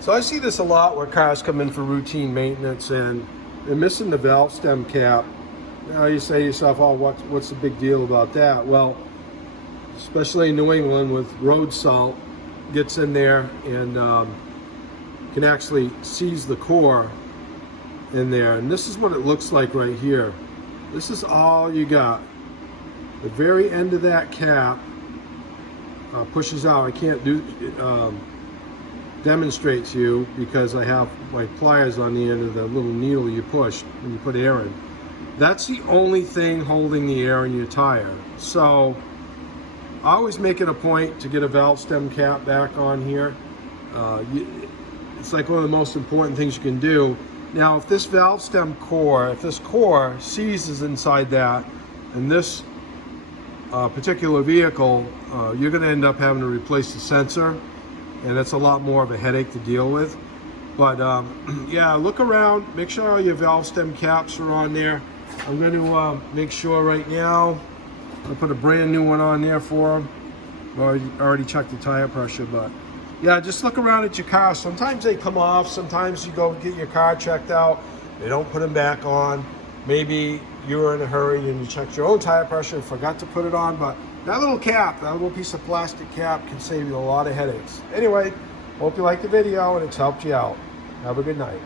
So I see this a lot where cars come in for routine maintenance and they're missing the valve stem cap. Now you say to yourself, oh, what's the big deal about that? Well, especially in New England with road salt, gets in there and can actually seize the core in there. And this is what it looks like right here. This is all you got. The very end of that cap pushes out. I can't demonstrate to you because I have my pliers on the end of the little needle you push when you put air in. That's the only thing holding the air in your tire. So I always make it a point to get a valve stem cap back on here. It's like one of the most important things you can do. Now, if this valve stem core, if this core seizes inside that, and this particular vehicle, you're going to end up having to replace the sensor, and it's a lot more of a headache to deal with. But yeah, look around, make sure all your valve stem caps are on there. I'm going to make sure right now. I'll put a brand new one on there for them. Already checked the tire pressure, but yeah, just look around at your car. Sometimes they come off. Sometimes you go get your car checked out. They don't put them back on. Maybe you were in a hurry and you checked your own tire pressure and forgot to put it on. But that little cap, that little piece of plastic cap can save you a lot of headaches. Anyway, hope you liked the video and it's helped you out. Have a good night.